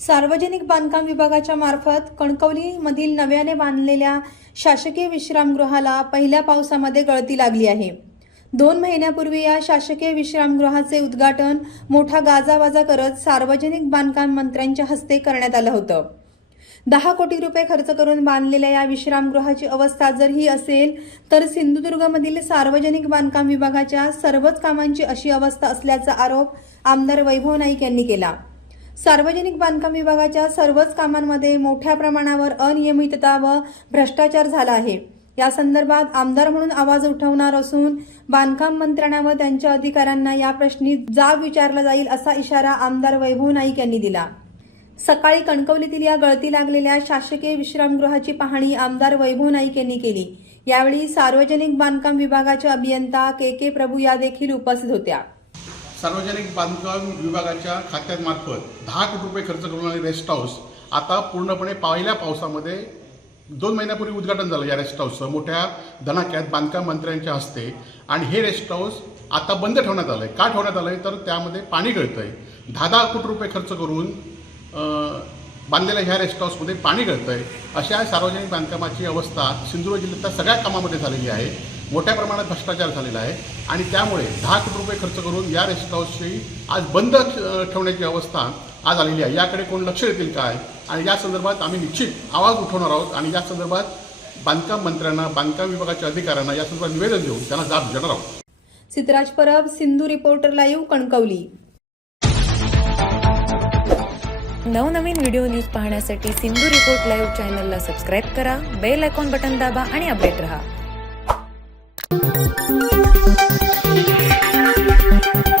सार्वजनिक बांधकाम विभागाच्या मार्फत कणकवलीमधील नव्याने बांधलेल्या शासकीय विश्रामगृहाला पहिल्या पावसामध्ये गळती लागली आहे. दोन महिन्यापूर्वी या शासकीय विश्रामगृहाचे उद्घाटन मोठा गाजावाजा करत सार्वजनिक बांधकाम मंत्र्यांच्या हस्ते करण्यात आलं होतं. दहा कोटी रुपये खर्च करून बांधलेल्या या विश्रामगृहाची अवस्था जर ही असेल तर सिंधुदुर्गमधील सार्वजनिक बांधकाम विभागाच्या सर्वच कामांची अशी अवस्था असल्याचा आरोप आमदार वैभव नाईक यांनी केला. सार्वजनिक बांधकाम विभागाच्या सर्वच कामांमध्ये मोठ्या प्रमाणावर अनियमितता व भ्रष्टाचार झाला आहे. या संदर्भात आमदार म्हणून आवाज उठवणार असून बांधकाम मंत्र्यांना व त्यांच्या अधिकाऱ्यांना या प्रश्नी जाब विचारला जाईल असा इशारा आमदार वैभव नाईक यांनी दिला. सकाळी कणकवलीतील या गळती लागलेल्या शासकीय विश्रामगृहाची पाहणी आमदार वैभव नाईक यांनी केली. यावेळी सार्वजनिक बांधकाम विभागाच्या अभियंता के के प्रभू या देखील उपस्थित होत्या. सार्वजनिक बांधकाम विभागाच्या खात्यामार्फत दहा कोटी रुपये खर्च करून आले रेस्ट हाऊस आता पूर्णपणे पहिल्या पावसामध्ये दोन महिन्यापूर्वी उद्घाटन झालं या रेस्ट हाऊसचं मोठ्या धनाक्यात बांधकाम मंत्र्यांच्या हस्ते. आणि हे रेस्ट हाऊस आता बंद ठेवण्यात आलं आहे का ठेवण्यात आलं आहे तर त्यामध्ये पाणी गळतं आहे दहा दहा कोटी रुपये खर्च करून बांधलेल्या ह्या रेस्ट हाऊसमध्ये पाणी गळतं आहे अशा सार्वजनिक बांधकामाची अवस्था सिंधुदुर्ग जिल्ह्यातल्या सगळ्या कामामध्ये झालेली आहे. मोठ्या प्रमाणात भ्रष्टाचार झालेला आहे. आणि त्यामुळे दहा कोटी रुपये खर्च करून या रेस्ट हाऊसची आज बंद ठेवण्याची अवस्था आज आलेली आहे. याकडे कोण लक्ष देतील काय? आणि या संदर्भात आम्ही निश्चित आवाज उठवणार आहोत आणि या संदर्भात बांधकाम मंत्र्यांना बांधकाम विभागाच्या अधिकाऱ्यांना या संदर्भात निवेदन देऊन त्यांना जाब विचारणार आहोत. Siddharaj Parab Sindhu reporter live Kankavli. नवनवीन व्हिडिओ न्यूज पाहण्यासाठी सिंधू रिपोर्ट लाईव्ह चॅनलला सबस्क्राईब करा बेल आयकॉन बटन दाबा आणि अपडेट रहा. Thank you.